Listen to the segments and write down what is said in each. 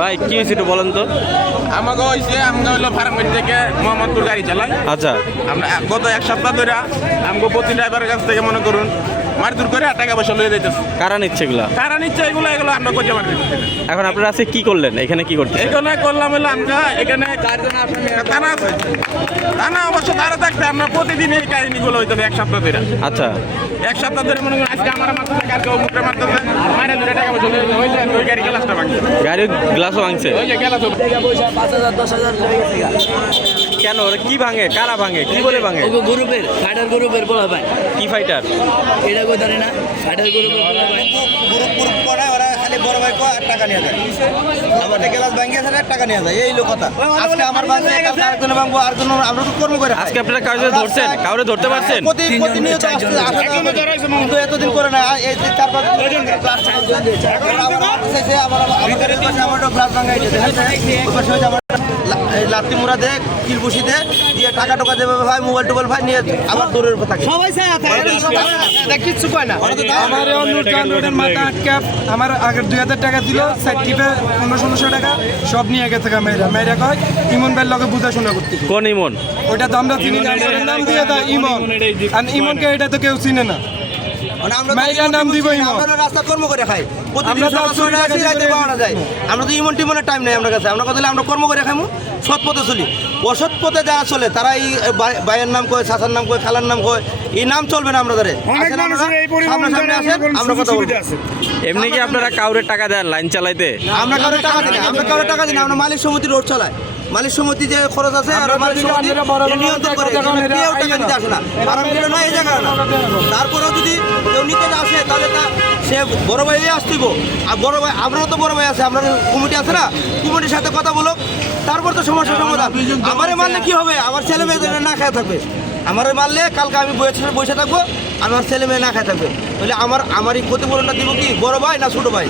ভাই কি হয়েছে একটু বলেন তো। আমাকে হয়েছে আমরা হইলো ফার্মের থেকে মোহাম্মদপুর গাড়ি চালাই। আচ্ছা, আমরা গত এক সপ্তাহ ধরে আমাকে প্রতি ড্রাইভারের কাছ থেকে মনে করুন মারধর করে টাকা পয়সা লয়ে যাইতেছে। কারা নিচ্ছে এগুলা? কারা নিচ্ছে এগুলো আমরা করতে পারি। এখন আপনারা আজকে কি করলেন, এখানে কি করতে? এখানে করলাম হলো আমরা এখানে থানা আছে, থানা অবশ্য তারা থাকতে আমরা প্রতিদিন এই কাহিনীগুলো হইতো এক সপ্তাহ ধরে। আচ্ছা, এক সপ্তাহ ধরে মনে করেন আজকে আমার মারতেছে, কালকে মুখে মারতেছে, মারে ধরে টাকা পয়সা লয়ে হয়ে যায়। ওই গাড়ি গ্লাসটা ভাঙছে, গাড়ির গ্লাসও ভাঙছে। ওই যে গ্লাস 5,000 10,000 কেন ওরা কি ভাঙে, কারা ভাঙে, কি বলে ভাঙে? গ্রুপের ফাইটার গ্রুপের বলা ভাই, কি ফাইটার? এটা কই জানি না, ফাইটার গ্রুপের বলা ভাই। গ্রুপ করে ওরা খালি বড় ভাই কো আর টাকা নিয়ে যায়, আমার গ্লাস ভাঙিয়ে আছে টাকা নিয়ে যায়, এই লোক কথা। আজকে আমার বাসে কালকে আরেকজন ভাঙবো, আরেকজন আমরা তো কর্ম করে। আজকে আপনারা কাউকে ধরছেন, কাউরে ধরতে পারছেন? প্রতিনিয়ত কিন্তু এতদিন করে না, এই 4-5 আমাদের পাশে আমার গ্লাস ভাঙাইছে, লাত্তি মুড়া দে, কিলবুসি দে দিয়ে টাকা টোকা দেবে ভাই, মোবাইল টোবাইল ভাই নিয়ে আবার দূরের উপর থাকে সবাই কিচ্ছু কয় না। আমার রোডের মাথা আটকা আমার আগের 2,000 টাকা দিল, সাইড টিপে 1500 টাকা সব নিয়ে গেছে মেয়েরা। মেয়েরা কয় ইমন ভাইয়ের লগে বুঝাশোনা করতে। কোন ইমন? ওইটা তো আমরা চিনি না, ওর নাম দিয়ে দাও ইমন, আর ইমনকে এটা তো কেউ চিনে না। রাস্তা কর্ম করে খাই, আমরা তো ইমন টিমনের টাইম নেই আমরা কাছে। আমরা কথা আমরা কর্ম করে খাইমু, সৎ পথে চলি। অসৎ পথে যারা চলে তারা এই ভাইয়ের নাম কয়, চাচার নাম কয়, খালার নাম কয়, এই নাম চলবে না। আমরা ধরে আমরা কথা বলবো। এমনি কি আপনারা কাউরে টাকা দেন লাইন চালাইতে? আমরা কারো টাকা দিই না, আমরা কারো টাকা দিই না। আমরা মালিক সমিতি রোড চালাই, মালিক সমিতি যে খরচ আছে আর মালিক সমিতি নিয়ন্ত্রণ করে, কেউ টাকা দিতে আসে না। আরামপুরে না এই জায়গা না। তারপরেও যদি কেউ নিতে আসে তাহলে সে বড় ভাই আসতেইব। আর বড় ভাই আমরাও তো বড় ভাই আছে, আমরা কমিটি আছে না, কমিটির সাথে কথা বলো, তারপর তো সমস্যার সমাধান। আমারে মারলে কি হবে? আমার ছেলে মেয়েদের না খেয়ে থাকবে। আমারে মারলে কালকে আমি বসে থাকবো, আমার ছেলে মেয়ে না খেয়ে থাকবে। তাহলে আমারই ক্ষতিপূরণটা দিব কি বড় ভাই না ছোট ভাই?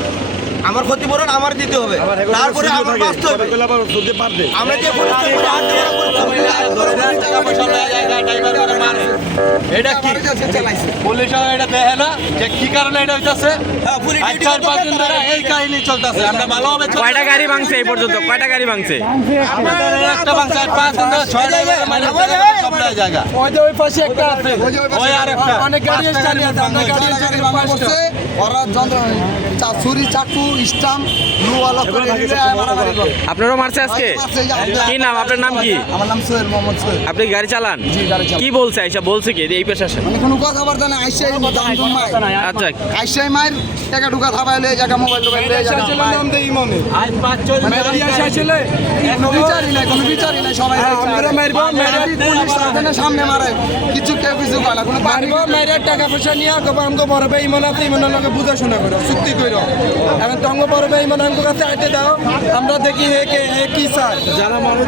আমার ক্ষতিপূরণ আমার দিতে হবে, তারপরে আমার বাঁচতে হবে। আমরা যে এটা কি পুলিশ এটা দেখে না যে কি কারণে এটা হইতাছে। 4-5 দিন ধরে এই কাহিনী চলতেছে। আমরা ভালোভাবে কয়টা গাড়ি ভাঙছে এই পর্যন্ত? কয়টা গাড়ি ভাঙছে? একটা ভাঙছে, 5 দিন ধরে 6 জায়গা। ওই পাশে একটা আছে, ওই আরেকটা অনেক গাড়ি চালিয়ে আছে, আমরা গাড়ি চালিয়ে করছে ওরা ছুরি চাকু স্টাম্প লুওয়ালা করে দিলে মারামারি করে। আপনারও মারছে আজকে? কি নাম আপনার? নাম কি? আমার নাম সোহেল, মোহাম্মদ সোহেল। আপনি গাড়ি চালান? জি, গাড়ি চালাই। কি বলছে আইসা? বলছে কি এই পেশা আসেন? মানে কোনো কথাবার্তা না, আইসাই দাম মাই, আচ্ছা, আইসাই মাইর টাকা ঢুকা থাবাইলে জায়গা মোবাইল টোবাইল লয়ে জায়গা নাম দেই ইমনে। আজ 5-6 মানে আইসা ছিল কোনো বিচারই নাই সবাই আমরা মারবো, মেরে পুলিশ সাথে সামনে মারে, কিছু কেউ কিছু কয় না, কোনো মারবো মেরে টাকা পয়সা নিয়ে কবে আমগো বড় ভাই ইমন আছে, ইমনের লগে বুঝাশোনা করো, চুক্তি করো। এখন তো আমগো বড় ভাই ইমন আমগো কাছে আইতে দাও, আমরা দেখি হে কি চায়। যারা মানুষ